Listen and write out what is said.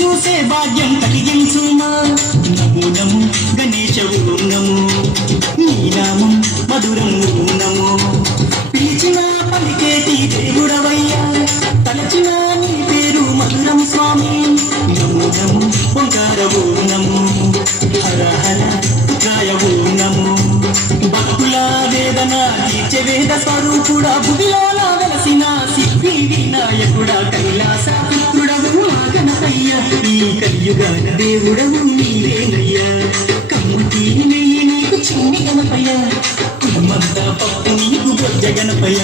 చూసే భాగ్యం కలిగించుమా. నమో నమో గణేశ ఓం నమో, నీ నామం మధురం ఓం నమో. పిలిచిన పలికేటి దేవుడవయ్యా, తలచిన నీ పేరు మధురం స్వామి. నమో నమో ఓంకార ఓం నమో, హర హర పుత్రాయ ఓం నమో. భక్తుల వేదన తీర్చే వేద స్వరూపుడా, భువిలోన వెలసిన సిద్ధి వినాయకుడా, కైలాస పుత్రుడవు మా గణపయ్య. ఈ కలియుగాన దేవుడవు నీవేనయ్యా. కమ్ముకి నెయ్యి నీకు చిన్ని గణపయ్య, కుమ్మంతా పప్పు నీకు బొజ్జ గణపయ్య.